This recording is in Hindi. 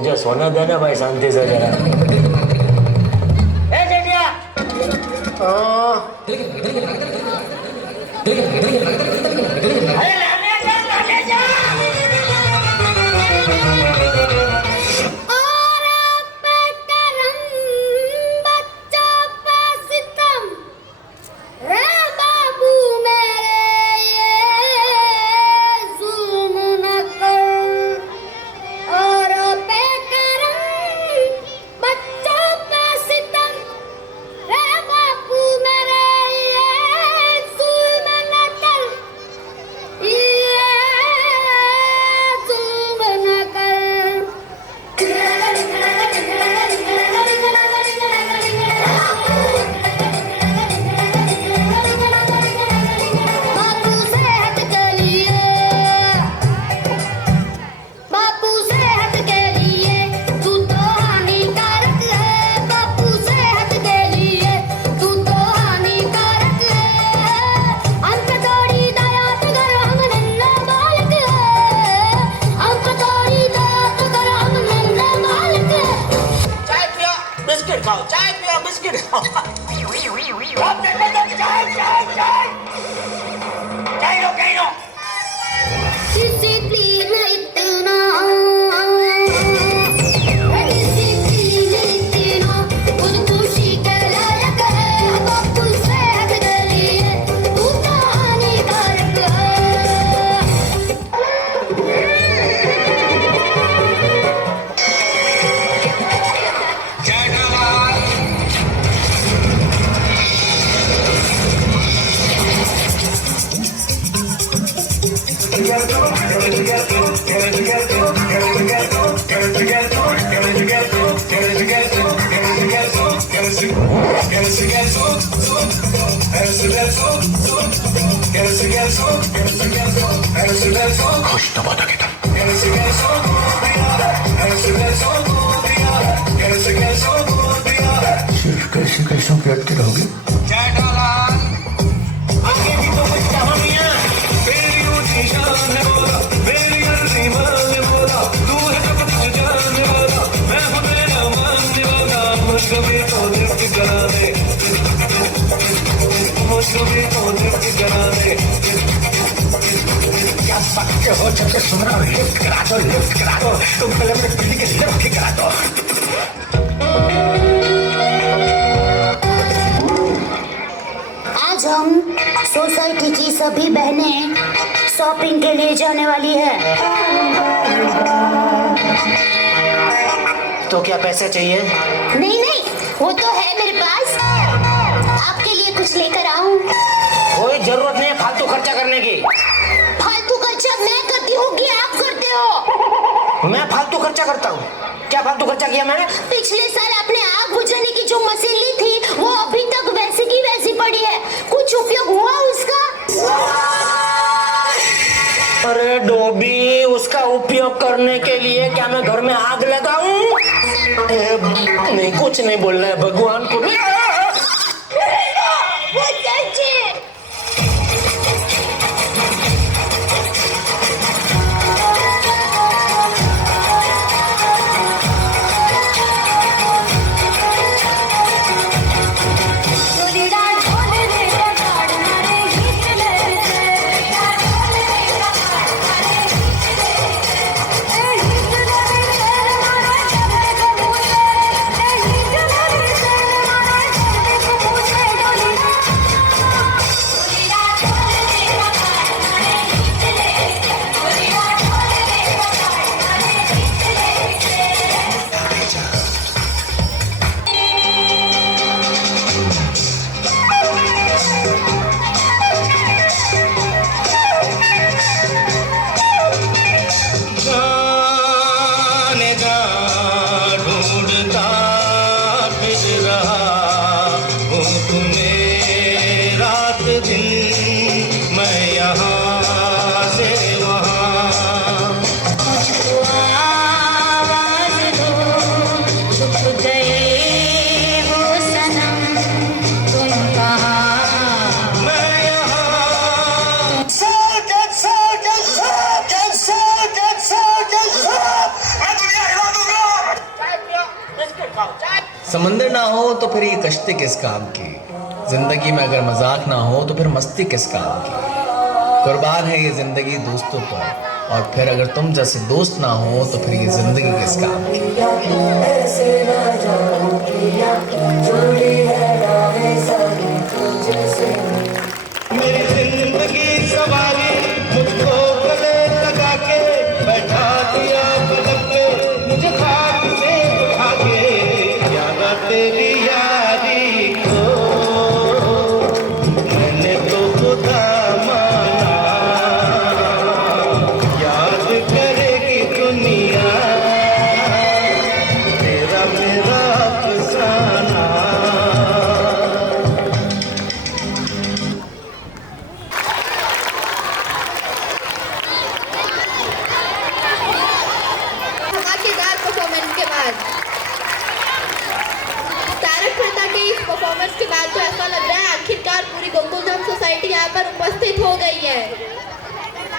मुझे सोने देना भाई शांति से जरा। ए जेठिया। अरे लाने जा, लाने जा। चाय पियो बिस्किट खाओ। चाय लो कैसे कैसे बैठते रहोगे? क्या पक्के हो जब से सुन रहा हूँ लिफ्ट करा दो तुम पहले अपने पति के लिफ्ट करा दो। आज हम सोसाइटी की सभी बहनें शॉपिंग के लिए जाने वाली है। तो क्या पैसे चाहिए? नहीं वो तो है मेरे पास। आपके लिए कुछ लेकर आऊं? कोई जरूरत नहीं है फालतू खर्चा करने की। फालतू खर्चा मैं करती हूँ कि आप करते हो? मैं फालतू खर्चा करता हूँ? क्या फालतू खर्चा किया मैंने? पिछले साल आपने आग बुझाने की जो मशीन ली थी वो अभी तक वैसी की वैसी पड़ी है। कुछ उपयोग हुआ उसका? अरे डोबी, उसका उपयोग करने के लिए क्या मैं घर में आग लगाऊं? नहीं, कुछ नहीं बोलना है भगवान को। समंदर ना हो तो फिर ये कश्ती किस काम की, जिंदगी में अगर मजाक ना हो तो फिर मस्ती किस काम की। कुर्बान है ये जिंदगी दोस्तों पर, और फिर अगर तुम जैसे दोस्त ना हो तो फिर ये जिंदगी किस काम की। मेरी जिंदगी सवारी मुझको गले लगा के बैठा दिया पलक पे, मुझे खाक से उठा के याद तेरी यारी को मैंने तो खुदा माना, याद करेगी दुनिया तेरा मेरा अफसाना। धमाकेदार परफॉर्मेंस के बाद, तारक मेहता के इस परफॉर्मेंस के बाद तो ऐसा लग रहा है आखिरकार पूरी गोकुलधाम सोसाइटी यहाँ पर उपस्थित हो गई है।